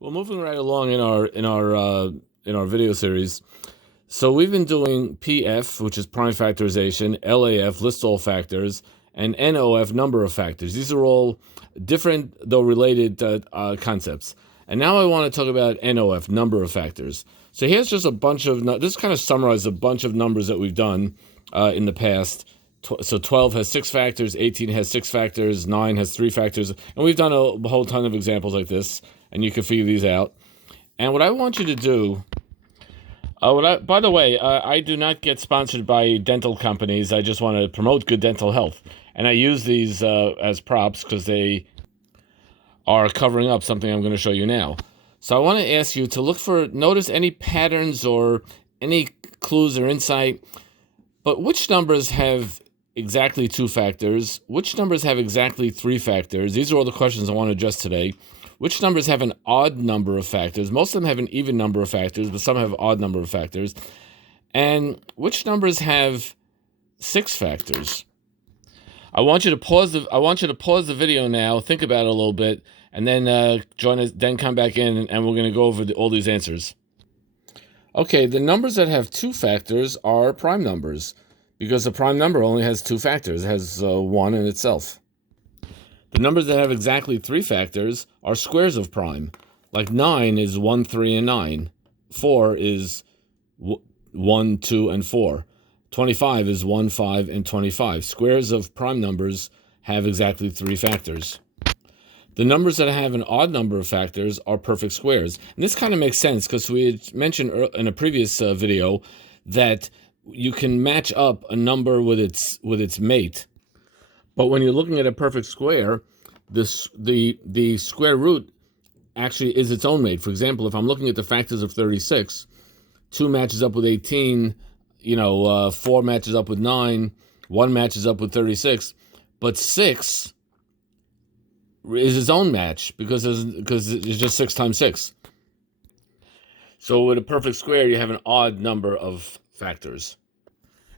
Well, moving right along in our video series. So we've been doing PF, which is prime factorization, LAF, list all factors, and NOF, number of factors. These are all different though related concepts. And now I want to talk about NOF, number of factors. So here's just a bunch of this kind of summarizes a bunch of numbers that we've done in the past. So 12 has 6 factors, 18 has 6 factors, 9 has 3 factors, and we've done a whole ton of examples like this, and you can figure these out. And what I want you to do, by the way, I do not get sponsored by dental companies. I just want to promote good dental health, and I use these as props because they are covering up something I'm going to show you now. So I want to ask you to notice any patterns or any clues or insight. But which numbers have exactly 2 factors? Which numbers have exactly 3 factors? These are all the questions I want to address today. Which numbers have an odd number of factors? Most of them have an even number of factors, but some have odd number of factors. And which numbers have 6 factors? I want you to pause the video now, think about it a little bit, and then join us. Then come back in, and we're going to go over all these answers. Okay, the numbers that have 2 factors are prime numbers, because a prime number only has 2 factors. It has 1 in itself. The numbers that have exactly 3 factors are squares of prime. Like 9 is 1, 3, and 9. 4 is 1, 2, and 4. 25 is 1, 5, and 25. Squares of prime numbers have exactly 3 factors. The numbers that have an odd number of factors are perfect squares. And this kind of makes sense because we had mentioned in a previous video that you can match up a number with its mate. But when you're looking at a perfect square, the square root actually is its own mate. For example, if I'm looking at the factors of 36, 2 matches up with 18, 4 matches up with 9, 1 matches up with 36, but 6 is its own match because it's just 6 times 6. So with a perfect square, you have an odd number of factors.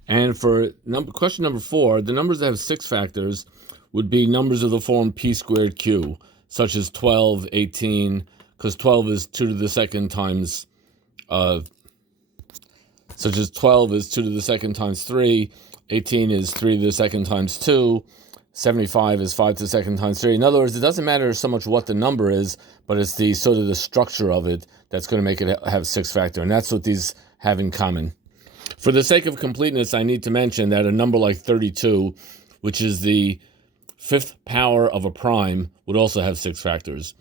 And for question number 4, the numbers that have 6 factors would be numbers of the form p squared q, such as 12, 18, because 12 is 2 to the second times, such as 12 is 2 to the second times 3, 18 is 3 to the second times 2, 75 is 5 to the second times 3. In other words, it doesn't matter so much what the number is, but it's the sort of the structure of it that's going to make it have 6 factor, and that's what these have in common. For the sake of completeness, I need to mention that a number like 32, which is the 5th power of a prime, would also have 6 factors.